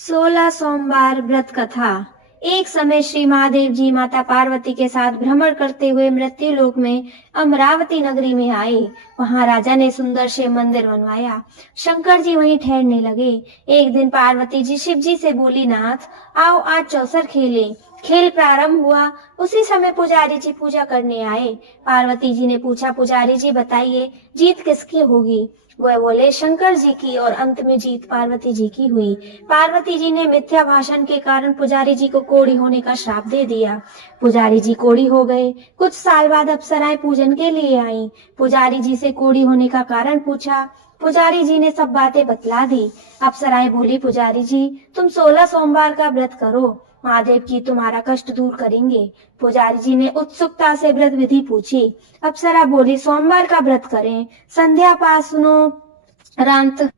16 सोमवार व्रत कथा। एक समय श्री महादेव जी माता पार्वती के साथ भ्रमण करते हुए मृत्यु लोक में अमरावती नगरी में आए। वहां राजा ने सुंदर शिव मंदिर बनवाया। शंकर जी वहीं ठहरने लगे। एक दिन पार्वती जी शिव जी से बोली, नाथ आओ आज चौसर खेलें। खेल प्रारंभ हुआ। उसी समय पुजारी जी पूजा करने आए। पार्वती जी ने पूछा, पुजारी जी बताइए जीत किसकी होगी? वह बोले, शंकर जी की। और अंत में जीत पार्वती जी की हुई। पार्वती जी ने मिथ्या भाषण के कारण पुजारी जी को कोढ़ी होने का श्राप दे दिया। पुजारी जी कोढ़ी हो गए। कुछ साल बाद अप्सराएं पूजन के लिए आईं। पुजारी जी से कोढ़ी होने का कारण पूछा। पुजारी जी ने सब बातें बतला दी। अप्सराएं बोली, पुजारी जी तुम 16 सोमवार का व्रत करो, महादेव जी तुम्हारा कष्ट दूर करेंगे। पुजारी जी ने उत्सुकता से व्रत विधि पूछी। अप्सरा बोली, सोमवार का व्रत करें, संध्या पास सुनो रात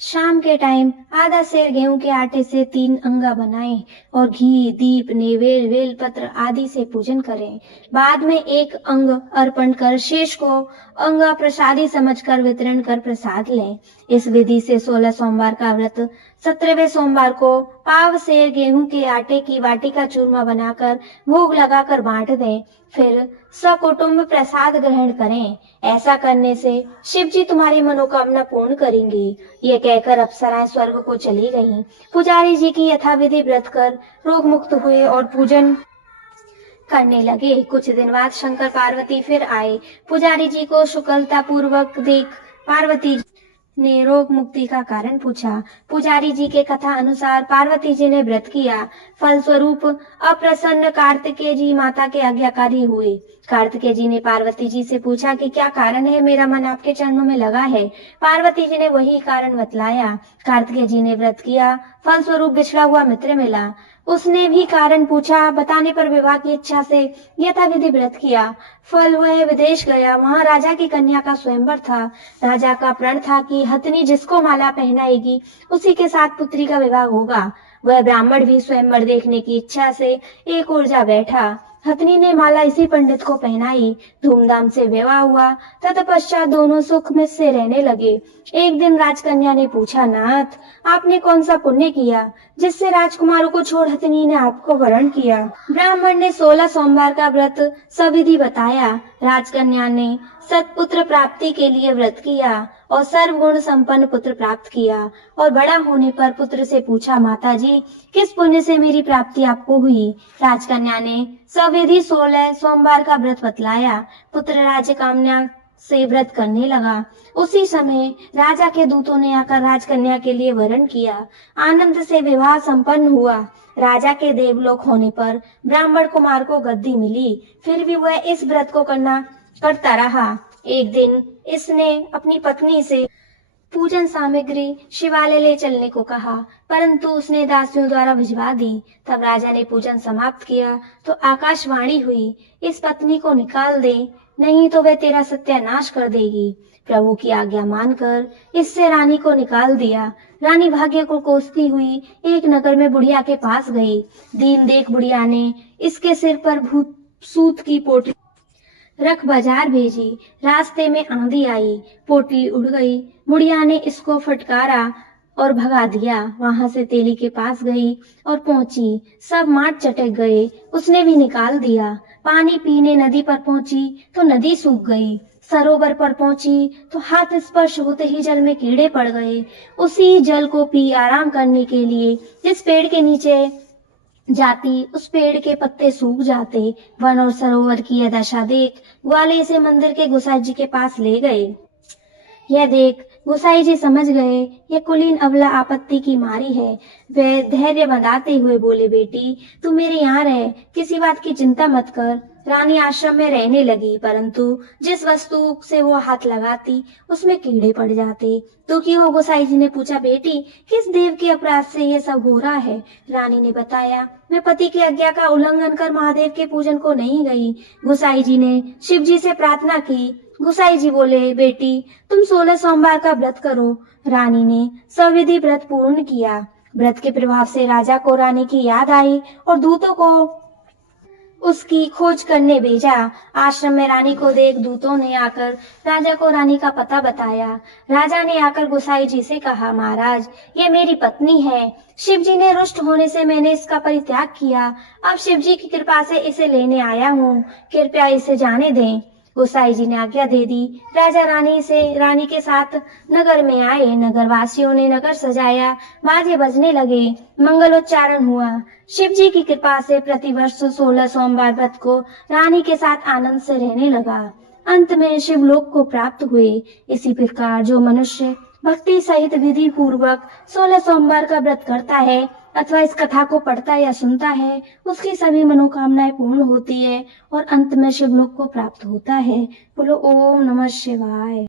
शाम के टाइम आधा सेर गेहूं के आटे से 3 अंगा बनाएं और घी, दीप, नेवेद्य, बेलपत्र आदि से पूजन करें। बाद में 1 अंग अर्पण कर शेष को अंगा प्रसादी समझकर वितरण कर प्रसाद लें। इस विधि से 16 सोमवार का व्रत 17वें सोमवार को पाव सेर गेहूं के आटे की वाटी का चूरमा बनाकर भोग लगाकर बांट दें। फिर सकुटुंब प्रसाद ग्रहण करें। ऐसा करने से शिव जी तुम्हारी मनोकामना पूर्ण करेंगे। ये कहकर अप्सराएं स्वर्ग को चली गईं। पुजारी जी की यथाविधि व्रत कर रोग मुक्त हुए और पूजन करने लगे। कुछ दिन बाद शंकर पार्वती फिर आए। पुजारी जी को शुक्लता पूर्वक देख पार्वती ने रोग मुक्ति का कारण पूछा। पुजारी जी के कथा अनुसार पार्वती जी ने व्रत किया। फलस्वरूप अप्रसन्न कार्तिकेय जी माता के आज्ञाकारी हुए। कार्तिकेय जी ने पार्वती जी से पूछा कि क्या कारण है, मेरा मन आपके चरणों में लगा है। पार्वती जी ने वही कारण बतलाया। कार्तिकेय जी ने व्रत किया, फलस्वरूप बिछड़ा हुआ मित्र मिला। उसने भी कारण पूछा। बताने पर विवाह की इच्छा से यथाविधि व्रत किया। फल वह विदेश गया। वहां राजा की कन्या का स्वयंवर था। राजा का प्रण था कि हथनी जिसको माला पहनाएगी उसी के साथ पुत्री का विवाह होगा। वह ब्राह्मण भी स्वयंवर देखने की इच्छा से एक ओर जा बैठा। हथनी ने माला इसी पंडित को पहनाई। धूमधाम से विवाह हुआ। तत्पश्चात दोनों सुख में से रहने लगे। एक दिन राजकन्या ने पूछा, नाथ आपने कौन सा पुण्य किया जिससे राजकुमारों को छोड़ हथनी ने आपको वरण किया? ब्राह्मण ने 16 सोमवार का व्रत सविधि बताया। राजकन्या ने सत्पुत्र प्राप्ति के लिए व्रत किया और सर्वगुण संपन्न पुत्र प्राप्त किया। और बड़ा होने पर पुत्र से पूछा, माता जी किस पुण्य से मेरी प्राप्ति आपको हुई? राजकन्या ने सविधि 16 सोमवार का व्रत बतलाया। पुत्र राजकामना से व्रत करने लगा। उसी समय राजा के दूतों ने आकर राजकन्या के लिए वरण किया। आनंद से विवाह संपन्न हुआ। राजा के देवलोक होने पर ब्राह्मण कुमार को गद्दी मिली। फिर भी वह इस व्रत को करता रहा। एक दिन इसने अपनी पत्नी से पूजन सामग्री शिवालय ले चलने को कहा, परंतु उसने दासियों द्वारा भिजवा दी। तब राजा ने पूजन समाप्त किया तो आकाशवाणी हुई, इस पत्नी को निकाल दे, नहीं तो वह तेरा सत्यानाश कर देगी। प्रभु की आज्ञा मानकर इससे रानी को निकाल दिया। रानी भाग्य को कोसती हुई एक नगर में बुढ़िया के पास गई। दीन देख बुढ़िया ने इसके सिर पर भूत सूत की पोटली रख बाजार भेजी। रास्ते में आंधी आई, पोटली उड़ गई। बुढ़िया ने इसको फटकारा और भगा दिया। वहां से तेली के पास गई और पहुंची। सब माट चटक गए। उसने भी निकाल दिया। पानी पीने नदी पर पहुंची तो नदी सूख गई। सरोवर पर पहुंची तो हाथ स्पर्श होते ही जल में कीड़े पड़ गए। उसी जल को पी आराम करने के लिए जिस पेड़ के नीचे जाती उस पेड़ के पत्ते सूख जाते। वन और सरोवर की यह दशा देख ग्वाले से मंदिर के गोसाई जी के पास ले गए। यह देख गोसाई जी समझ गए यह कुलीन अबला आपत्ति की मारी है। वे धैर्य बंधाते हुए बोले, बेटी तू मेरे यहाँ रह, किसी बात की चिंता मत कर। रानी आश्रम में रहने लगी, परंतु जिस वस्तु से वो हाथ लगाती उसमें कीड़े पड़ जाते। दुखी हो गोसाई जी ने पूछा, बेटी किस देव के अपराध से ये सब हो रहा है? रानी ने बताया, मैं पति की आज्ञा का उल्लंघन कर महादेव के पूजन को नहीं गई। गोसाई जी ने शिव जी से प्रार्थना की। गोसाई जी बोले, बेटी तुम 16 सोमवार का व्रत करो। रानी ने सविधि व्रत पूर्ण किया। व्रत के प्रभाव से राजा को रानी की याद आई और दूतों को उसकी खोज करने भेजा। आश्रम में रानी को देख दूतों ने आकर राजा को रानी का पता बताया। राजा ने आकर गोसाई जी से कहा, महाराज, ये मेरी पत्नी है। शिव जी ने रुष्ट होने से मैंने इसका परित्याग किया। अब शिव जी की कृपा से इसे लेने आया हूँ। कृपया इसे जाने दें। गोसाई जी ने आज्ञा दे दी। राजा रानी के साथ नगर में आए। नगर वासियों ने नगर सजाया, बाजे बजने लगे, मंगलोच्चारण हुआ। शिव जी की कृपा से प्रतिवर्ष 16 सोमवार व्रत को रानी के साथ आनंद से रहने लगा। अंत में शिवलोक को प्राप्त हुए। इसी प्रकार जो मनुष्य भक्ति सहित विधि पूर्वक 16 सोमवार का व्रत करता है अथवा इस कथा को पढ़ता या सुनता है, उसकी सभी मनोकामनाएं पूर्ण होती है और अंत में शिवलोक को प्राप्त होता है। बोलो ओम नमः शिवाय।